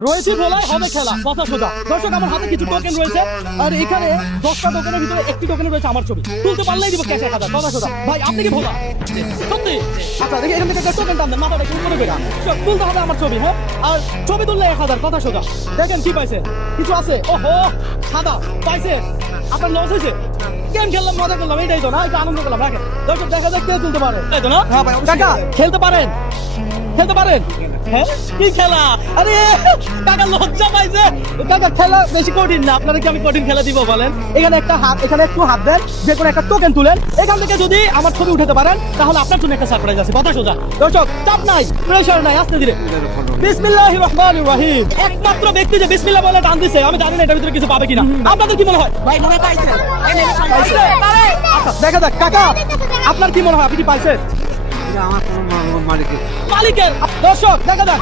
রয়েছে বলাই হবে খেলা, কথা সোজা। দর্শক, আমার হাতে কিছু টোকেন রয়েছে, আর এখানে 10টা টোকেনের ভিতরে একটি টোকেনে রয়েছে আমার ছবি। তুলতে পারলেই দিব ক্যাশ 1000, কথা সোজা। ভাই আপনি কি ভোলা? সত্যি? আচ্ছা দেখি, এখান থেকে একটা টোকেন টান দেন, মাথাটা একটু উপরে বেরা। তুলতে হবে আমার ছবি, হ্যাঁ? আর ছবি তুললে 1000, কথা সোজা। দেখেন কি পাইছে, কিছু আছে? ওহো, সাদা পাইছে। আপনার লস হয়েছে? গেম খেললাম, মজা করলাম, এইটাই তো না? একটু আনন্দ করলাম, রাখেন। দর্শক দেখা যাক কে তুলতে পারে, তাই তো না? কাকা খেলতে পারেন? খেলতে পারেন? হ্যাঁ, কি খেলা? আরে কাকা লজ্জা পাইছে। কাকা খেলা বেশি কঠিন না, আপনারা কি আমি কঠিন খেলা দিব বলেন? এখানে একটা হাত, এখানে একটু হাত দেন, যে কোনো একটা টোকেন তুলেন। এখান থেকে যদি আমার ছবি উঠাতে পারেন তাহলে আপনার জন্য একটা সারপ্রাইজ আছে, কথা সোজা। দর্শক চাপ নাই, প্রেশার নাই, আস্তে ধীরে। বিসমিল্লাহির রহমানির রহিম। একমাত্র ব্যক্তি যে বিসমিল্লাহ বলে টান দিছে, আমি জানি না এটার ভিতরে কিছু পাবে কিনা। আপনাদের কি মনে হয়? ভাই মনে পাইছে। আচ্ছা দেখা যাক। কাকা আপনার কি মনে হয়, আপনি কি পাইছেন? আমার মালিকের মালিকের। দর্শক দেখা যাক।